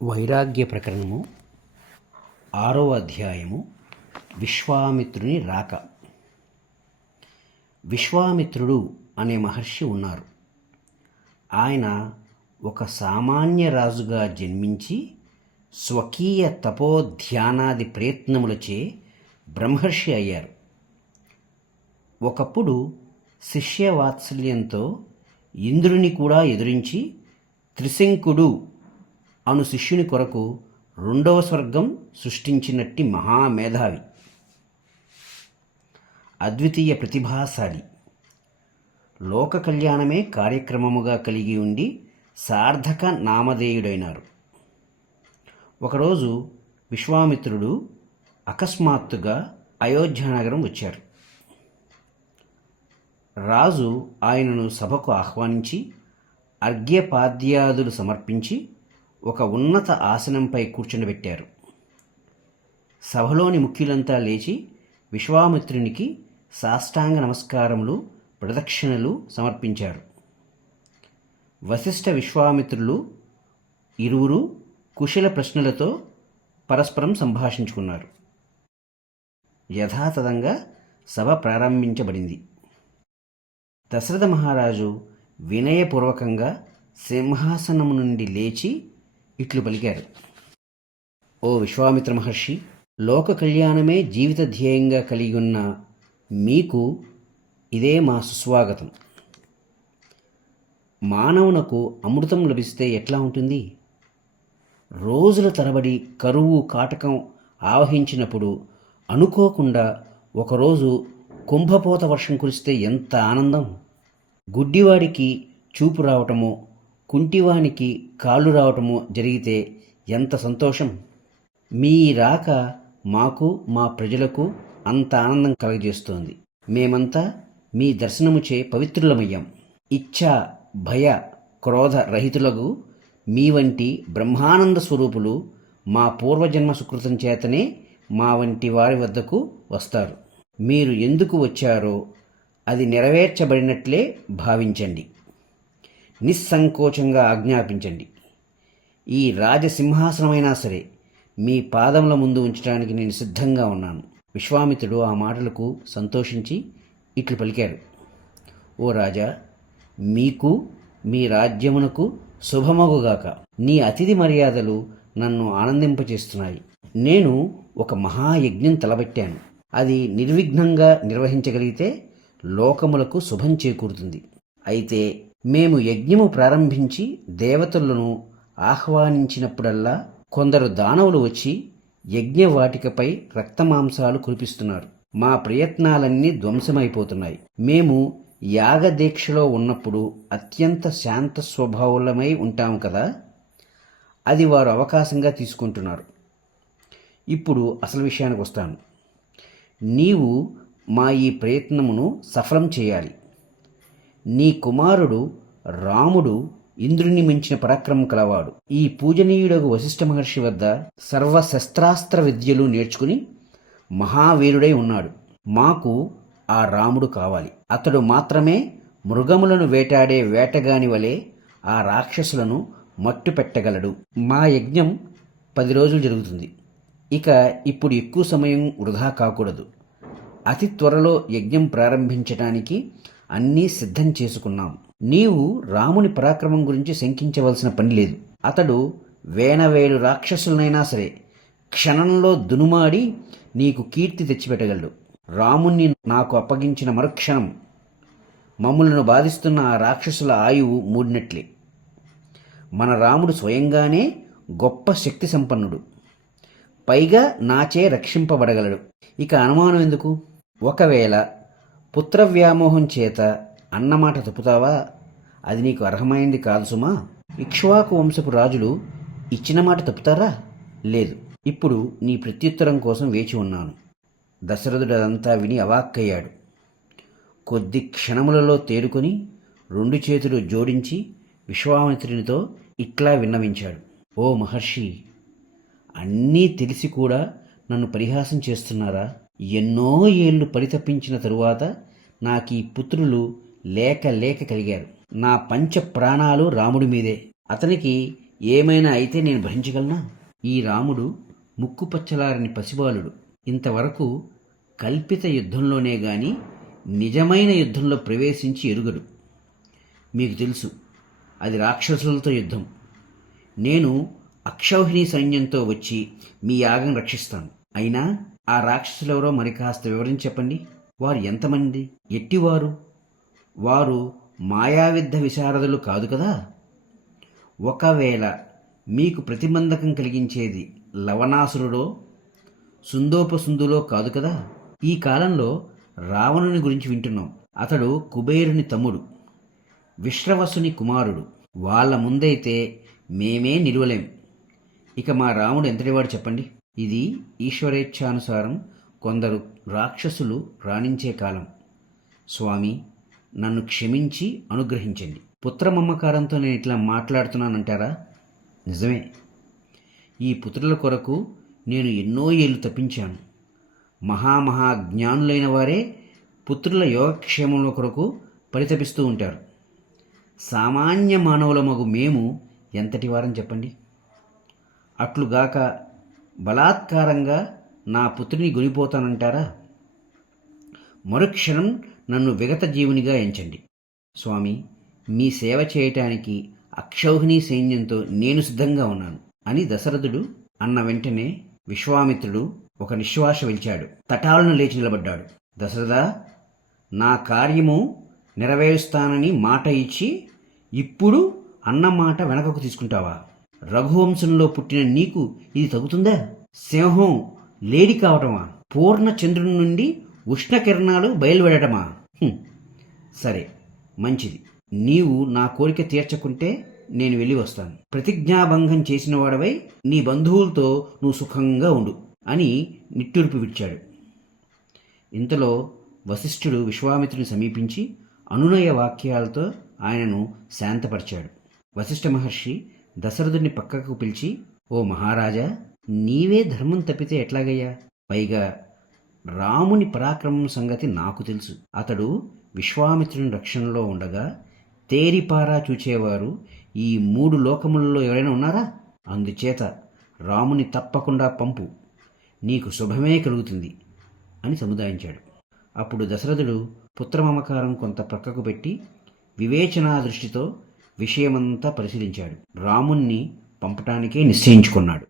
వైరాగ్య ప్రకరణము 6వ అధ్యాయము. విశ్వామిత్రుని రాక. విశ్వామిత్రుడు అనే మహర్షి ఉన్నారు. ఆయన ఒక సామాన్య రాజుగా జన్మించి స్వకీయ తపోధ్యానాది ప్రయత్నములచే బ్రహ్మర్షి అయ్యారు. ఒకప్పుడు శిష్యవాత్సల్యంతో ఇంద్రుని కూడా ఎదురించి త్రిశంకుడు అను శిష్యుని కొరకు 2వ స్వర్గం సృష్టించినట్టి మహామేధావి, అద్వితీయ ప్రతిభాశాలి, లోక కళ్యాణమే కార్యక్రమముగా కలిగి ఉండి సార్థక నామధేయుడైనారు. ఒకరోజు విశ్వామిత్రుడు అకస్మాత్తుగా అయోధ్యానగరం వచ్చారు. రాజు ఆయనను సభకు ఆహ్వానించి అర్ఘ్యపాద్యాదులు సమర్పించి ఒక ఉన్నత ఆసనంపై కూర్చుండబెట్టారు. సభలోని ముఖ్యులంతా లేచి విశ్వామిత్రునికి సాష్టాంగ నమస్కారములు, ప్రదక్షిణలు సమర్పించారు. వశిష్ఠ విశ్వామిత్రులు ఇరువురు కుశల ప్రశ్నలతో పరస్పరం సంభాషించుకున్నారు. యథాతథంగా సభ ప్రారంభించబడింది. దశరథ మహారాజు వినయపూర్వకంగా సింహాసనము నుండి లేచి ఇట్లు పలికారు: ఓ విశ్వామిత్ర మహర్షి, లోక కళ్యాణమే జీవిత ధ్యేయంగా కలిగి ఉన్న మీకు ఇదే మా సుస్వాగతం. మానవునకు అమృతం లభిస్తే ఎట్లా ఉంటుంది? రోజుల తరబడి కరువు కాటకం ఆవహించినప్పుడు అనుకోకుండా ఒకరోజు కుంభపోత వర్షం కురిస్తే ఎంత ఆనందం! గుడ్డివాడికి చూపు రావటమో, కుంటివానికి కాళ్ళు రావటమో జరిగితే ఎంత సంతోషం! మీ రాక మాకు, మా ప్రజలకు అంత ఆనందం కలగజేస్తోంది. మేమంతా మీ దర్శనముచే పవిత్రులమయ్యాం. ఇచ్ఛా భయ క్రోధ రహితులకు మీ వంటి బ్రహ్మానంద స్వరూపులు మా పూర్వజన్మ సుకృతం చేతనే మా వంటి వారి వద్దకు వస్తారు. మీరు ఎందుకు వచ్చారో అది నెరవేర్చబడినట్లే భావించండి. నిస్సంకోచంగా ఆజ్ఞాపించండి. ఈ రాజసింహాసనమైనా సరే మీ పాదముల ముందు ఉంచడానికి నేను సిద్ధంగా ఉన్నాను. విశ్వామిత్రుడు ఆ మాటలకు సంతోషించి ఇట్లు పలికారు: ఓ రాజా, మీకు మీ రాజ్యమునకు శుభమగుగాక. నీ అతిథి మర్యాదలు నన్ను ఆనందింపచేస్తున్నాయి. నేను ఒక మహాయజ్ఞం తలబెట్టాను. అది నిర్విఘ్నంగా నిర్వహించగలిగితే లోకములకు శుభం చేకూరుతుంది. అయితే మేము యజ్ఞము ప్రారంభించి దేవతలను ఆహ్వానించినప్పుడల్లా కొందరు దానవులు వచ్చి యజ్ఞవాటికపై రక్తమాంసాలు కురిపిస్తున్నారు. మా ప్రయత్నాలన్నీ ధ్వంసమైపోతున్నాయి. మేము యాగదీక్షలో ఉన్నప్పుడు అత్యంత శాంత స్వభావులమై ఉంటాము కదా, అది వారు అవకాశంగా తీసుకుంటున్నారు. ఇప్పుడు అసలు విషయానికి వస్తాను. నీవు మా ఈ ప్రయత్నమును సఫలం చేయాలి. నీ కుమారుడు రాముడు ఇంద్రుని మించిన పరాక్రమం కలవాడు. ఈ పూజనీయుడగు వశిష్ఠ మహర్షి వద్ద సర్వశస్త్రాస్త్ర విద్యలు నేర్చుకుని మహావీరుడై ఉన్నాడు. మాకు ఆ రాముడు కావాలి. అతడు మాత్రమే మృగములను వేటాడే వేటగాని వలె ఆ రాక్షసులను మట్టు పెట్టగలడు. మా యజ్ఞం 10 రోజులు జరుగుతుంది. ఇక ఇప్పుడు ఎక్కువ సమయం వృధా కాకూడదు. అతి త్వరలో యజ్ఞం ప్రారంభించటానికి అన్నీ సిద్ధం చేసుకున్నాం. నీవు రాముని పరాక్రమం గురించి శంకించవలసిన పని లేదు. అతడు వేనవేలు రాక్షసులనైనా సరే క్షణంలో దునుమాడి నీకు కీర్తి తెచ్చిపెట్టగలడు. రాముణ్ణి నాకు అప్పగించిన మరుక్షణం మమ్ములను బాధిస్తున్న ఆ రాక్షసుల ఆయువు మూడినట్లే. మన రాముడు స్వయంగానే గొప్ప శక్తి సంపన్నుడు. పైగా నాచే రక్షింపబడగలడు. ఇక అనుమానం ఎందుకు? ఒకవేళ పుత్రవ్యామోహం చేత అన్నమాట తప్పుతావా? అది నీకు అర్హమైంది కాదు సుమా. ఇక్ష్వాకు వంశపు రాజులు ఇచ్చిన మాట తప్పుతారా? లేదు. ఇప్పుడు నీ ప్రత్యుత్తరం కోసం వేచి ఉన్నాను. దశరథుడు అదంతా విని అవాక్కయ్యాడు. కొద్ది క్షణములలో తేరుకొని 2 చేతులు జోడించి విశ్వామిత్రునితో ఇట్లా విన్నవించాడు: ఓ మహర్షి, అన్నీ తెలిసి కూడా నన్ను పరిహాసం చేస్తున్నారా? ఎన్నో ఏళ్ళు పరితపించిన తరువాత నాకీ పుత్రులు లేక కలిగారు. నా పంచ ప్రాణాలు రాముడి మీదే. అతనికి ఏమైనా అయితే నేను భరించగలనా? ఈ రాముడు ముక్కు పచ్చలారని పసిబాలుడు. ఇంతవరకు కల్పిత యుద్ధంలోనే గాని నిజమైన యుద్ధంలో ప్రవేశించి ఎరుగడు. మీకు తెలుసు, అది రాక్షసులతో యుద్ధం. నేను అక్షౌహిణి సైన్యంతో వచ్చి మీ యాగం రక్షిస్తాను. అయినా ఆ రాక్షసులెవరో మరి కాస్త వివరించి చెప్పండి. వారు ఎంతమంది? ఎట్టివారు? వారు మాయావిద్ధ విశారదులు కాదు కదా? ఒకవేళ మీకు ప్రతిబంధకం కలిగించేది లవణాసురుడో సుందోపసుందులో కాదు కదా? ఈ కాలంలో రావణుని గురించి వింటున్నాం. అతడు కుబేరుని తమ్ముడు, విశ్రవసుని కుమారుడు. వాళ్ళ ముందైతే మేమే నిలువలేం. ఇక మా రాముడు ఎంతటివాడు చెప్పండి? ఇది ఈశ్వరేచ్ఛానుసారం కొందరు రాక్షసులు రాణించే కాలం. స్వామి, నన్ను క్షమించి అనుగ్రహించండి. పుత్రమమ్మకారంతో నేను ఇట్లా మాట్లాడుతున్నానంటారా? నిజమే. ఈ పుత్రుల కొరకు నేను ఎన్నో ఏళ్ళు తప్పించాను. మహాజ్ఞానులైన వారే పుత్రుల యోగక్షేమముల కొరకు పరితపిస్తూ ఉంటారు. సామాన్య మానవులమగు మేము ఎంతటి వారని చెప్పండి? అట్లుగాక బలాత్కారంగా నా పుత్రిని గొనిపోతానంటారా? మరుక్షణం నన్ను విగత జీవునిగా ఎంచండి. స్వామి, మీ సేవ చేయటానికి అక్షౌహిణి సైన్యంతో నేను సిద్ధంగా ఉన్నాను అని దశరథుడు అన్న వెంటనే విశ్వామిత్రుడు ఒక నిశ్వాస విడిచాడు. తటాలను లేచి నిలబడ్డాడు. దశరథ, నా కార్యము నెరవేరుస్తానని మాట ఇచ్చి ఇప్పుడు అన్న మాట వెనకకు తీసుకుంటావా? రఘువంశంలో పుట్టిన నీకు ఇది తగ్గుతుందా? సింహం లేడి కావటమా? పూర్ణ చంద్రుని నుండి ఉష్ణకిరణాలు బయలువెడటమా? సరే, మంచిది. నీవు నా కోరిక తీర్చకుంటే నేను వెళ్ళి వస్తాను. ప్రతిజ్ఞాభంగం చేసిన వాడవై నీ బంధువులతో నువ్వు సుఖంగా ఉండు అని నిట్టూర్పు విడిచాడు. ఇంతలో వశిష్ఠుడు విశ్వామిత్రుని సమీపించి అనునయ వాక్యాలతో ఆయనను శాంతపరిచాడు. వశిష్ఠ మహర్షి దశరథుని పక్కకు పిలిచి, ఓ మహారాజా, నీవే ధర్మం తప్పితే ఎట్లాగయ్యా? పైగా రాముని పరాక్రమం సంగతి నాకు తెలుసు. అతడు విశ్వామిత్రుని రక్షణలో ఉండగా తేరిపారా చూచేవారు ఈ 3 లోకములలో ఎవరైనా ఉన్నారా? అందుచేత రాముని తప్పకుండా పంపు, నీకు శుభమే కలుగుతుంది అని సముదాయించాడు. అప్పుడు దశరథుడు పుత్రమమకారం కొంత ప్రక్కకు పెట్టి వివేచనా దృష్టితో విషయమంతా పరిశీలించాడు. రాముణ్ణి పంపటానికే నిశ్చయించుకున్నాడు.